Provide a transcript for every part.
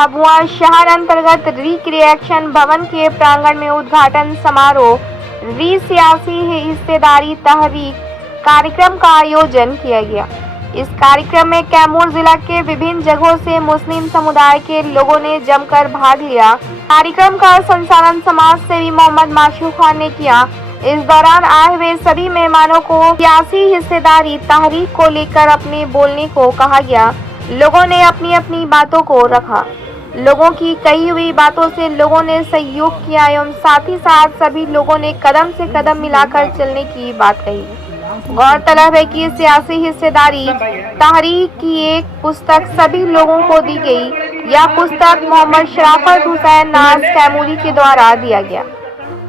भभुआ शहर अंतर्गत रिक्रिएशन भवन के प्रांगण में उद्घाटन समारोह सियासी हिस्सेदारी तहरीक कार्यक्रम का आयोजन किया गया। इस कार्यक्रम में कैमूर जिला के विभिन्न जगहों से मुस्लिम समुदाय के लोगों ने जमकर भाग लिया। कार्यक्रम का संचालन समाज सेवी मोहम्मद माशूक खान ने किया। इस दौरान आए हुए सभी मेहमानों को सियासी हिस्सेदारी तहरीक को लेकर अपने बोलने को कहा गया। लोगों ने अपनी अपनी बातों को रखा। लोगों की कही हुई बातों से लोगों ने सहयोग किया एवं साथ ही साथ सभी लोगों ने कदम से कदम मिलाकर चलने की बात कही। गौरतलब है कि सियासी हिस्सेदारी तहरीक की एक पुस्तक सभी लोगों को दी गई। यह पुस्तक मोहम्मद शराफत हुसैन नाज कैमूरी के द्वारा दिया गया।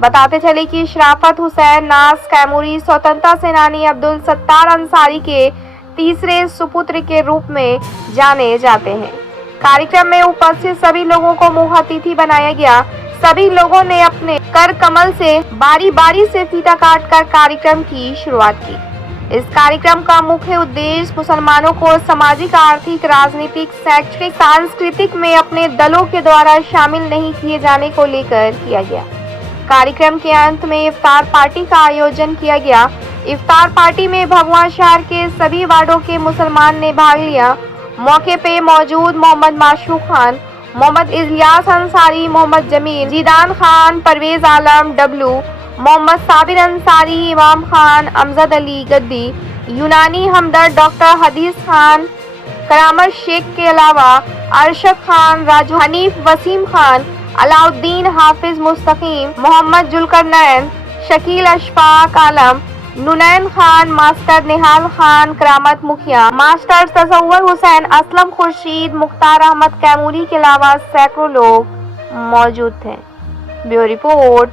बताते चले कि शराफत हुसैन नाज कैमूरी स्वतंत्रता सेनानी अब्दुल सत्तार अंसारी के तीसरे सुपुत्र के रूप में जाने जाते हैं। कार्यक्रम में उपस्थित सभी लोगों को मुख्य अतिथि बनाया गया। सभी लोगों ने अपने कर कमल से बारी बारी से फीता काटकर कार्यक्रम की शुरुआत की। इस कार्यक्रम का मुख्य उद्देश्य मुसलमानों को सामाजिक, आर्थिक, राजनीतिक, शैक्षणिक, सांस्कृतिक में अपने दलों के द्वारा शामिल नहीं किए जाने को लेकर किया गया। कार्यक्रम के अंत में इफ्तार पार्टी का आयोजन किया गया। इफ्तार पार्टी में भभुआ शहर के सभी वार्डों के मुसलमान ने भाग लिया। मौके पे मौजूद मोहम्मद माशूक खान, मोहम्मद इलियास अंसारी, मोहम्मद जमील, जीदान खान, परवेज आलम डब्लू, मोहम्मद साबिर अंसारी, इमाम खान, अमजद अली गद्दी, यूनानी हमदर्द डॉक्टर हदीस खान, करामत शेख के अलावा अरशद खान, राजू, हनीफ, वसीम खान, अलाउद्दीन, हाफिज मुस्तकीम, मोहम्मद जुल्करनैन, शकील अशफाक आलम, नुनैन खान, मास्टर निहाल खान, करामत मुखिया, मास्टर तसव्वुर हुसैन, असलम खुर्शीद, मुख्तार अहमद कैमूरी के अलावा सैकड़ों लोग मौजूद थे। ब्यूरो रिपोर्ट,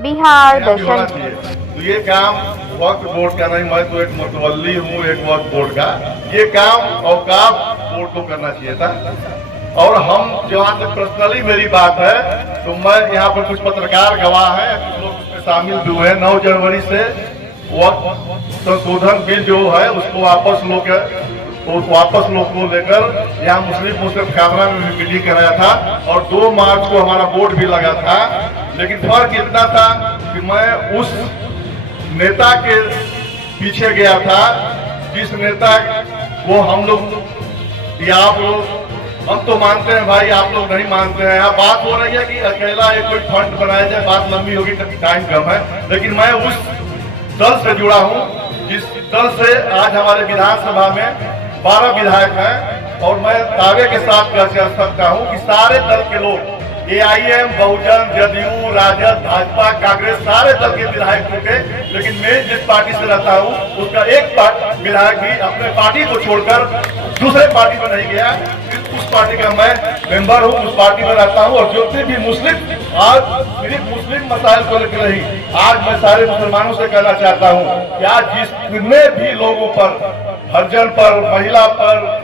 बिहार दर्शन। तो ये काम वक्फ बोर्ड का नहीं, मैं तो एक मुतवल्ली हूँ एक वक्फ बोर्ड का। ये काम औकाफ बोर्ड को करना चाहिए था। और हम जहाँ तक पर्सनली मेरी बात है तो मैं यहाँ पर कुछ पत्रकार गवाह हैं, कुछ लोग उसमें शामिल भी हुए हैं। 9 जनवरी से वक्फ संशोधन बिल जो है उसको वापस लोग को लेकर यहाँ मुस्लिम कैमरा में भी मीटिंग कराया था और 2 मार्च को हमारा बोर्ड भी लगा था। लेकिन फर्क इतना था कि मैं उस नेता के पीछे गया था जिस नेता वो हम लोग या आप लोग, हम तो मानते हैं भाई, आप लोग नहीं मानते हैं। यहाँ बात हो रही है कि अकेला एक कोई फंड बनाया जाए, बात लंबी होगी, टाइम कम है। लेकिन मैं उस दल से जुड़ा हूँ जिस दल से आज हमारे विधानसभा में 12 विधायक हैं और मैं दावे के साथ कह सकता हूँ कि सारे दल के लोग, AIM, बहुजन, जदयू, राजद, भाजपा, कांग्रेस, सारे दल के विधायक थे। लेकिन मैं जिस पार्टी से रहता हूँ उसका एक विधायक भी अपने पार्टी को छोड़कर दूसरे पार्टी में नहीं गया। उस पार्टी का मैं मेंबर हूँ, उस पार्टी में रहता हूँ। और जितने भी मुस्लिम, आज सिर्फ मुस्लिम मसाइल को लेकर नहीं, आज मैं सारे मुसलमानों से कहना चाहता हूँ कि आज जितने भी लोगों पर, हरिजन पर, महिला पर,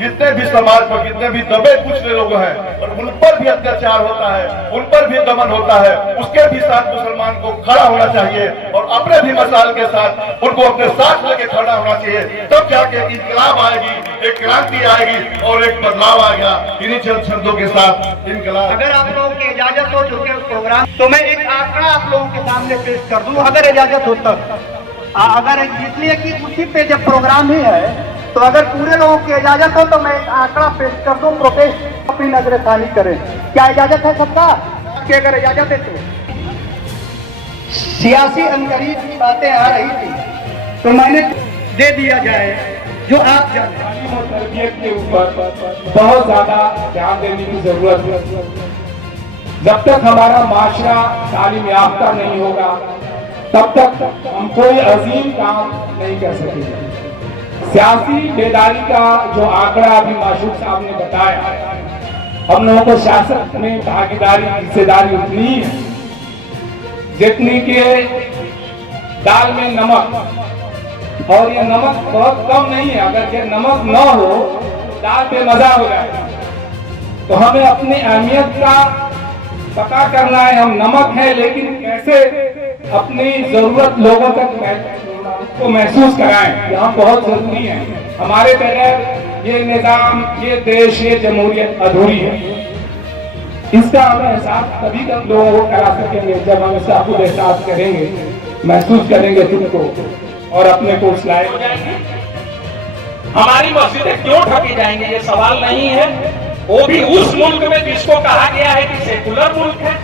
जितने भी समाज पर जितने भी दबे कुचले लोग हैं और उन पर भी अत्याचार होता है, उन पर भी दमन होता है, उसके भी साथ मुसलमान को खड़ा होना चाहिए और अपने भी मसाइल के साथ उनको अपने साथ लेके खड़ा होना चाहिए। तब जाके इनकलाब आएगी, एक क्रांति आएगी और एक बदलाव आएगा। इन्हीं चंद शब्दों के साथ इनकलाब। अगर आप लोगों की इजाजत हो चुके प्रोग्राम, तो मैं एक आंकड़ा आप लोगों के सामने पेश कर दूं, अगर इजाजत हो तब। अगर इसलिए कि उसी पे जब प्रोग्राम ही है तो अगर पूरे लोगों की इजाजत हो तो मैं एक आंकड़ा पेश कर दूं, प्रोटेस्ट अपनी नजरसानी करें। क्या इजाजत है सबका? कि अगर इजाजत है तो सियासी अनकरीब की बातें आ रही थी तो मैंने दे दिया जाए जो आप तालीम और तरबियत के ऊपर बहुत ज्यादा ध्यान देने की जरूरत है। जब तक हमारा माशरा तालीम याफ्ता नहीं होगा तब तक हम कोई अजीम काम नहीं कर सकेंगे। सियासी बेदारी का जो आंकड़ा अभी माशूक साहब ने बताया, हम लोगों को सियासत में भागीदारी, हिस्सेदारी उतनी है जितनी के दाल में नमक, और ये नमक बहुत कम नहीं है। अगर ये नमक न हो दाल बेमजा हो जाएगा। तो हमें अपनी अहमियत का पता करना है। हम नमक है लेकिन कैसे अपनी जरूरत लोगों तक को महसूस कराएं, यहाँ बहुत जरूरी है। हमारे बगैर ये निजाम, ये देश, ये जमहूरियत अधूरी है। इसका हम एहसास तभी तक लोगों को करा सकेंगे जब हम इसका खुद एहसास करेंगे, महसूस करेंगे खुद को और अपने को उस लायक हो जाएंगे। हमारी मस्जिदें क्यों ठगी जाएंगी, ये सवाल नहीं है। वो भी उस मुल्क में जिसको कहा गया है कि सेकुलर मुल्क है,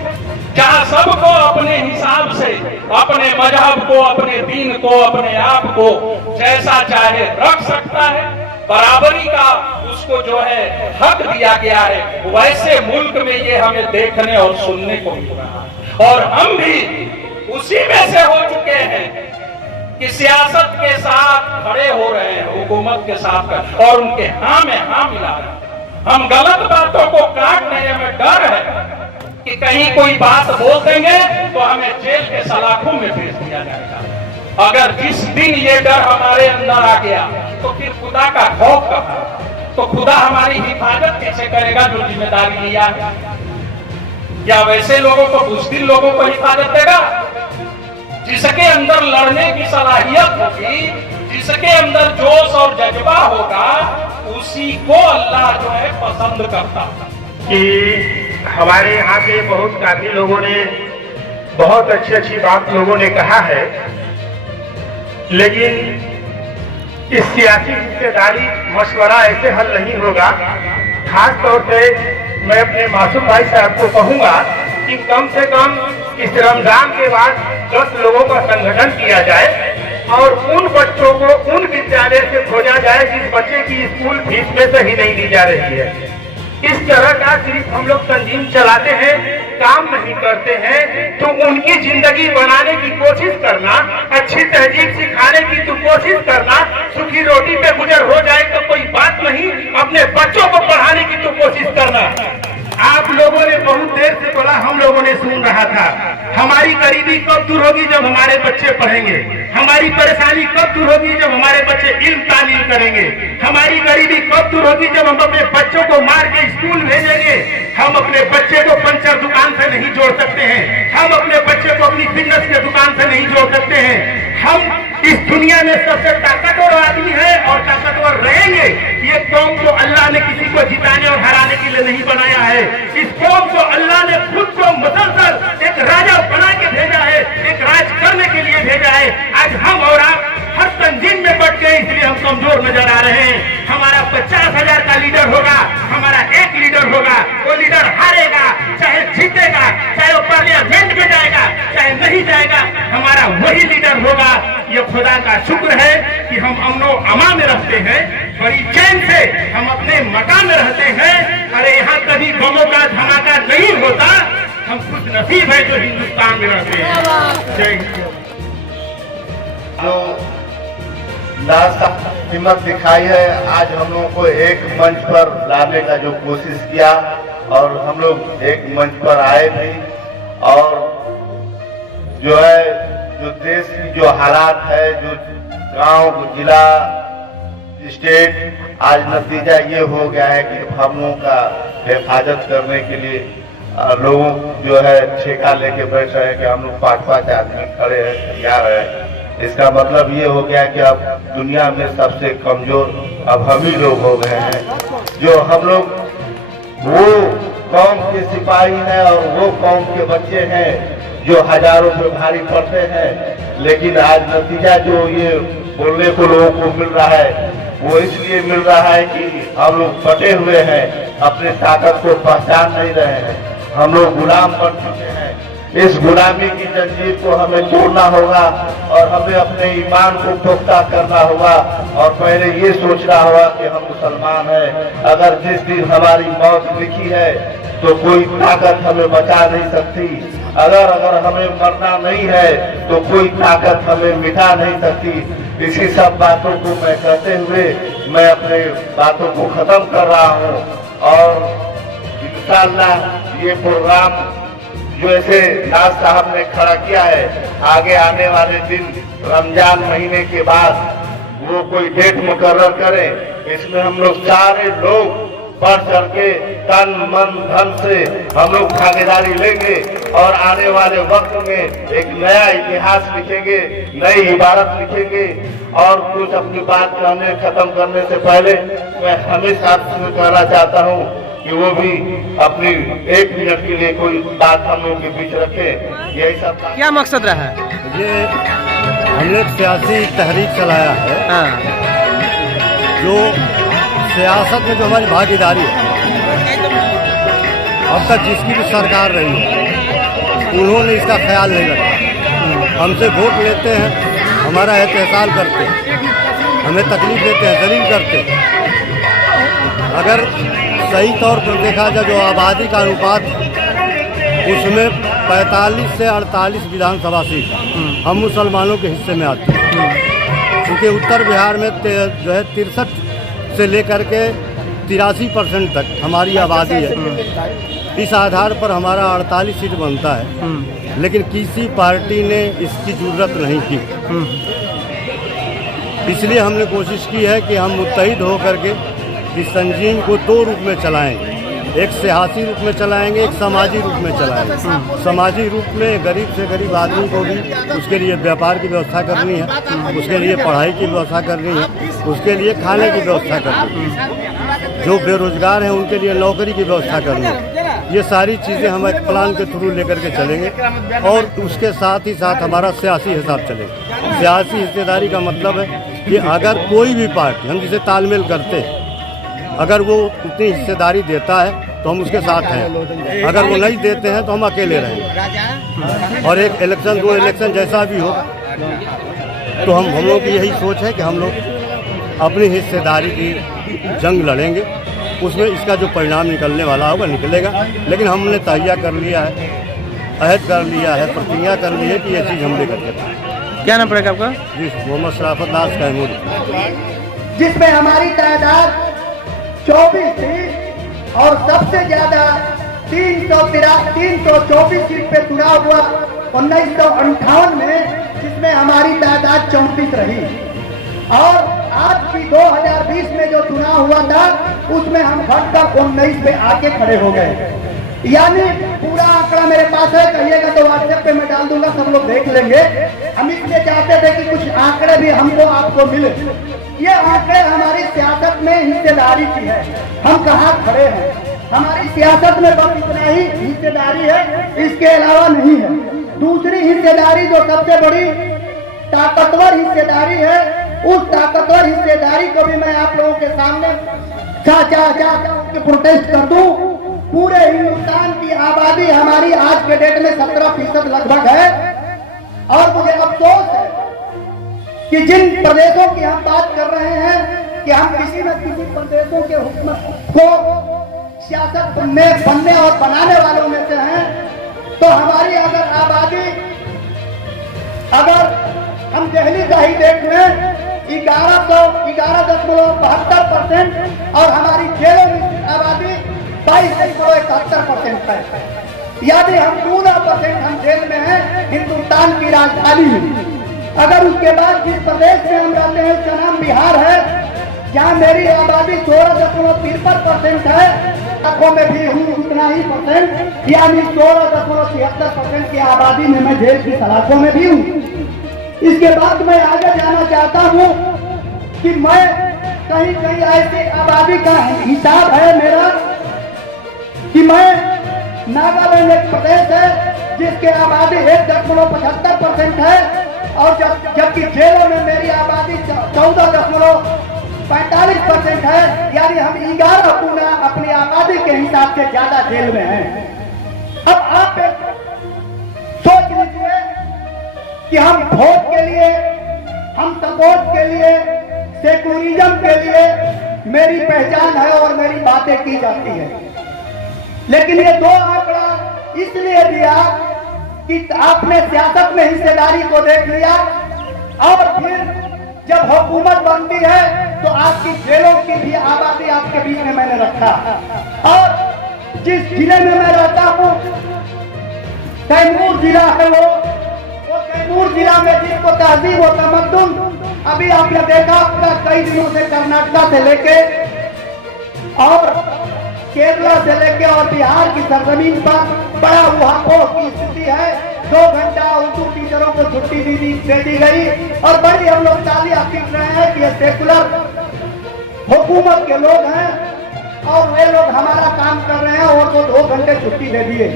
जहाँ सबको अपने हिसाब से, अपने मजहब को, अपने दीन को, अपने आप को जैसा चाहे रख सकता है, बराबरी का उसको जो है हक दिया गया है। वैसे मुल्क में ये हमें देखने और सुनने को मिल रहा है और हम भी उसी में से हो चुके हैं कि सियासत के साथ खड़े हो रहे हैं, हुकूमत के साथ और उनके हाँ में हाँ मिला रहे हैं। हम गलत बातों को काटने में डर है कि कहीं कोई बात बोल देंगे तो हमें जेल के सलाखों में भेज दिया जाएगा। अगर जिस दिन ये डर हमारे अंदर आ गया तो फिर खुदा का खौफ कहाँ? तो खुदा हमारी हिफाजत कैसे करेगा जो जिम्मेदारी लिया है? या वैसे लोगों को, बुज़दिल लोगों को हिफाजत देगा? जिसके अंदर लड़ने की सलाहियत होगी, जिसके अंदर जोश और जज्बा होगा, उसी को अल्लाह जो है पसंद करता है। कि हमारे यहाँ पे बहुत काफी लोगों ने बहुत अच्छी बात लोगों ने कहा है, लेकिन इस सियासी हिस्सेदारी मशवरा ऐसे हल नहीं होगा। खास तौर पे मैं अपने मासूम भाई साहब को कहूंगा कि कम से कम इस रमजान के बाद 10 लोगों का संगठन किया जाए और उन बच्चों को उन विद्यालय से खोजा जाए जिस बच्चे की स्कूल फीस में सही नहीं दी जा रही है। इस तरह का सिर्फ हम लोग तंजीम चलाते हैं, काम नहीं करते हैं। तो उनकी जिंदगी बनाने की कोशिश करना, अच्छी तहजीब सिखाने की तो कोशिश करना, सूखी रोटी पे गुजर हो जाए तो कोई बात नहीं, अपने बच्चों को पढ़ाने की तो कोशिश करना। आप लोगों ने बहुत देर से बोला, हम लोगों ने सुन रहा था, हमारी गरीबी कब दूर होगी जब हमारे बच्चे पढ़ेंगे, हमारी परेशानी कब दूर होगी जब हमारे बच्चे इल्म तालीम करेंगे, हमारी गरीबी कब दूर होगी जब हम अपने बच्चों को मार के स्कूल भेजेंगे। हम अपने बच्चे को पंचर दुकान से नहीं जोड़ सकते हैं, हम अपने बच्चे को अपनी बिजनेस के दुकान से नहीं जोड़ सकते हैं। हम इस दुनिया में सबसे ताकतवर आदमी है और ताकतवर रहेंगे। ये कौम को अल्लाह ने किसी को जिताने और हराने के लिए नहीं बनाया है। इस कौम को अल्लाह ने खुद को मुसलसल एक राजा बना के भेजा है, एक राज करने के लिए भेजा है। आज हम और आप हर तंजीम में बढ़ गए, इसलिए हम कमजोर नजर आ रहे हैं। हमारा 50,000 का लीडर होगा, हमारा एक लीडर होगा, वो लीडर हारेगा चाहे जीतेगा, चाहे वो पार्लियामेंट में जाएगा चाहे नहीं जाएगा, हमारा वही लीडर होगा। ये खुदा का शुक्र है कि हम अमनो अमा में रहते हैं, बड़ी चैन से हम अपने मकान में रहते हैं। अरे यहाँ कभी बमों का धमाका नहीं होता। हम खुश नसीब है जो हिंदुस्तान में रहते हैं। जय हिंद। जो हिम्मत दिखाई है, आज हम लोगों को एक मंच पर लाने का जो कोशिश किया और हम लोग एक मंच पर आए भी, और जो है जो देश की जो हालात है, जो गांव, जिला, स्टेट, आज नतीजा ये हो गया है कि हम लोगों का हिफाजत करने के लिए लोगों जो है ठेका लेके बैठ रहे हैं कि हम लोग 5-5 आदमी खड़े हैं, तैयार है। इसका मतलब ये हो गया कि अब दुनिया में सबसे कमजोर अब हम ही लोग हो गए हैं। जो हम लोग वो कौम के सिपाही हैं और वो कौम के बच्चे हैं जो हजारों पे भारी पड़ते हैं, लेकिन आज नतीजा जो ये बोलने को लोगों को मिल रहा है वो इसलिए मिल रहा है कि हम लोग बटे हुए हैं, अपने ताकत को पहचान नहीं रहे हैं, हम लोग गुलाम बन चुके हैं। इस गुलामी की जंजीर को हमें तोड़ना होगा और हमें अपने ईमान को पुख्ता करना होगा और पहले ये सोचना होगा कि हम मुसलमान हैं। अगर जिस दिन हमारी मौत लिखी है तो कोई ताकत हमें बचा नहीं सकती। अगर हमें मरना नहीं है तो कोई ताकत हमें मिटा नहीं सकती। इसी सब बातों को मैं कहते हुए मैं अपने बातों को खत्म कर रहा हूँ और इंशाअल्लाह ये प्रोग्राम जो ऐसे नाज साहब ने खड़ा किया है, आगे आने वाले दिन रमजान महीने के बाद वो कोई डेट मुकर्रर करें, इसमें हम लोग सारे लोग बढ़ चढ़ के तन मन धन से हम लोग भागीदारी लेंगे और आने वाले वक्त में एक नया इतिहास लिखेंगे, नई इबारत लिखेंगे। और कुछ अपनी बात खत्म करने से पहले मैं हमेशा आपसे कहना चाहता हूँ कि वो भी अपनी 1 मिनट के लिए कोई बात हम लोग के बीच रखे। यही सब क्या मकसद रहा है? ये हमने एक सियासी तहरीक चलाया है। जो सियासत में जो हमारी भागीदारी है, अब तक जिसकी भी सरकार रही है उन्होंने इसका ख्याल नहीं रखा। हमसे वोट लेते हैं, हमारा एहतसाल करते हैं, हमें तकलीफ देते हैं, जलील करते हैं। अगर सही तौर पर देखा जाए जो आबादी का अनुपात उसमें 45 से 48 विधानसभा सीट हम मुसलमानों के हिस्से में आते हैं, क्योंकि उत्तर बिहार में जो है 63 से लेकर के 83% तक हमारी आबादी है। इस आधार पर हमारा 48 सीट बनता है, लेकिन किसी पार्टी ने इसकी जरूरत नहीं की। इसलिए हमने कोशिश की है कि हम मुत्तहिद होकर के इस तंजीम को 2 रूप में चलाएंगे। एक सियासी रूप में चलाएंगे, एक समाजी रूप में चलाएंगे। समाजी रूप में गरीब से गरीब आदमी को भी उसके लिए व्यापार की व्यवस्था करनी है, उसके लिए पढ़ाई की व्यवस्था करनी है, उसके लिए खाने की व्यवस्था करनी है। जो बेरोजगार हैं उनके लिए नौकरी की व्यवस्था करनी है। ये सारी चीज़ें हम एक प्लान के थ्रू लेकर के चलेंगे और उसके साथ ही साथ हमारा सियासी हिसाब चलेगा। सियासी हिस्सेदारी का मतलब है कि अगर कोई भी पार्टी, हम जिसे तालमेल करते हैं, अगर वो उतनी हिस्सेदारी देता है तो हम उसके साथ हैं, अगर वो नहीं देते हैं तो हम अकेले रहेंगे। और एक इलेक्शन 2 इलेक्शन जैसा भी हो तो हम लोग की यही सोच है कि हम लोग अपनी हिस्सेदारी की जंग लड़ेंगे। उसमें इसका जो परिणाम निकलने वाला होगा निकलेगा, लेकिन हमने तैयार कर लिया है, अहद कर लिया है, प्रतिज्ञा कर ली है कि ये चीज़ हम लेकर के। क्या नाम पड़ेगा आपका? जी, मोहम्मद शराफत नाज कैमूर। जिसमें हमारी तादाद 24 थी और सबसे ज्यादा 324 सीट पे चुनाव हुआ 1958 में, जिसमें हमारी तादाद 34 रही। और आज की 2020 में जो चुनाव हुआ था उसमें हम घटकर 19 पे आके खड़े हो गए। यानी पूरा आंकड़ा मेरे पास है, कहिएगा तो व्हाट्सएप पे मैं डाल दूंगा, सब लोग देख लेंगे। हम इसलिए चाहते थे कि कुछ आंकड़े भी हमको आपको मिले। ये आंकड़े हमारी सियासत में हिस्सेदारी की है, हम कहाँ खड़े हैं। हमारी सियासत में बस इतना ही हिस्सेदारी है, इसके अलावा नहीं है। दूसरी हिस्सेदारी जो सबसे बड़ी ताकतवर हिस्सेदारी है, उस ताकतवर हिस्सेदारी को भी मैं आप लोगों के सामने प्रोटेस्ट कर दूं। पूरे हिंदुस्तान की आबादी हमारी आज के डेट में 17% लगभग है। और मुझे अफसोस है कि जिन प्रदेशों की हम बात कर रहे हैं कि हम किसी न किसी प्रदेशों के हुकूमत को सियासत में बनने और बनाने वालों में से हैं, तो हमारी अगर आबादी, अगर हम दिल्ली का ही देख लें 11.72% और हमारी जेलों में आबादी 22.71% है। यानी हम 14% हम जेल में हैं हिंदुस्तान की राजधानी में। अगर उसके बाद जिस प्रदेश में हम रहते हैं उसका नाम बिहार है, जहाँ मेरी आबादी 16.53% है, लाखों में भी हूँ उतना ही परसेंट, यानी 16.76% की आबादी में मैं जेल की सलाखों में भी हूँ। इसके बाद मैं आगे जाना चाहता हूँ कि मैं कहीं कहीं ऐसी आबादी का हिसाब है मेरा कि मैं नागालैंड एक प्रदेश है जिसके आबादी 1.75% है, और जबकि जेलों में मेरी आबादी 14.45% है। यानी हम 11 गुना अपनी आबादी के हिसाब से ज्यादा जेल में हैं। अब आप सोच लीजिए कि हम वोट के लिए, हम सपोर्ट के लिए, सेकुलरिज्म के लिए मेरी पहचान है और मेरी बातें की जाती है। लेकिन ये 2 आंकड़ा इसलिए दिया कि आपने सियासत में हिस्सेदारी को देख लिया, और फिर जब हुकूमत बनती है तो आपकी जेलों की भी आबादी आपके बीच में मैंने रखा। और जिस जिले में मैं रहता हूँ, कैमूर जिला है, वो कैमूर जिला में जिसको तहजीब और तमद्दुन, अभी आपने देखा होगा कई दिनों से कर्नाटका से लेके और केरला से लेके और बिहार की सरजमीन पर बड़ा उहापोह की स्थिति है। 2 घंटा उर्दू टीचरों को छुट्टी दे दी गई और बड़ी हम लोग तालियां पीट रहे हैं कि ये सेकुलर हुकूमत के लोग हैं और वे लोग हमारा काम कर रहे हैं और वो 2 घंटे छुट्टी दे दिए।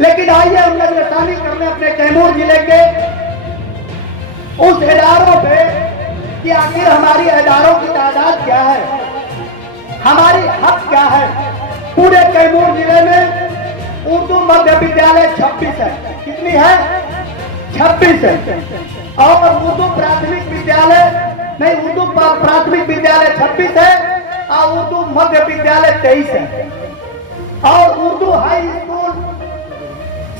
लेकिन आइए हम नजरसानी करने अपने कैमूर जिले के उस इदारों पे कि आखिर हमारी इदारों की तादाद क्या है, हमारी हक क्या है। पूरे कैमूर जिले में उर्दू मध्य विद्यालय 26 है। कितनी है? 26 है। और उर्दू प्राथमिक विद्यालय नहीं, उर्दू प्राथमिक विद्यालय 26 है और उर्दू मध्य विद्यालय 23 है। और उर्दू हाई स्कूल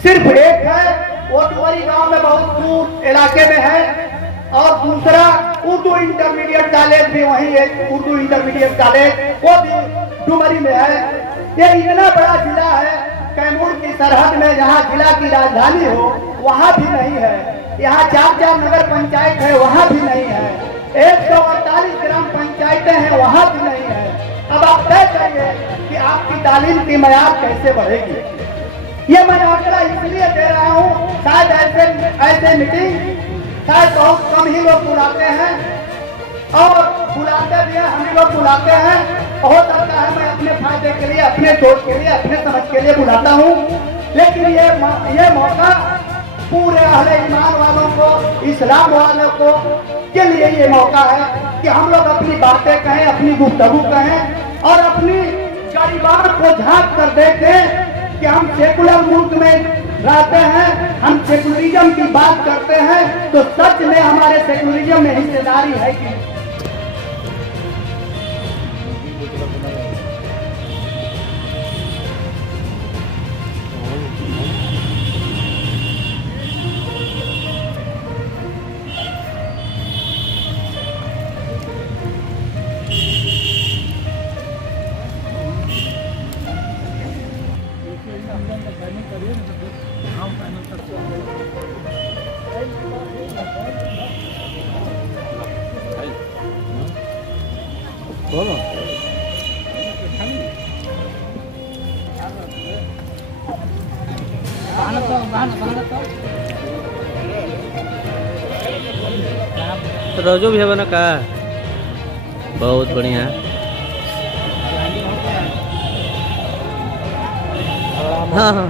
सिर्फ 1 है, वो डुमरी गांव में बहुत दूर इलाके में है। और दूसरा उर्दू इंटरमीडिएट कॉलेज भी वहीं एक उर्दू इंटरमीडिएट कॉलेज वो भी डुमरी में है। ये इतना बड़ा जिला है कैमूर की सरहद में, जहाँ जिला की राजधानी हो वहाँ भी नहीं है। यहाँ 4 नगर पंचायत है, वहाँ भी नहीं है। 148 ग्राम पंचायतें हैं, वहाँ भी नहीं है। अब आप तय करिए कि आपकी तालीम की मयार कैसे बढ़ेगी। ये मैं आंकड़ा इसलिए दे रहा हूँ, शायद ऐसे मीटिंग शायद बहुत कम ही लोग बुलाते हैं और बुलाते भी हैं, हम लोग बुलाते हैं। हो सकता है मैं अपने फायदे के लिए, अपने सोच के लिए, अपने समझ के लिए बुलाता हूँ। लेकिन ये मौका पूरे अहले ईमान वालों को, इस्लाम वालों को के लिए ये मौका है कि हम लोग अपनी बातें कहें, अपनी गुफ्तगू कहें और अपनी गरीबान को झांक कर देखें कि हम सेकुलर मुल्क में रहते हैं, हम सेकुलरिज्म की बात करते हैं, तो सच में हमारे सेकुलरिज्म में हिस्सेदारी है कि रोजो भी है बना का बहुत बढ़िया। हाँ हाँ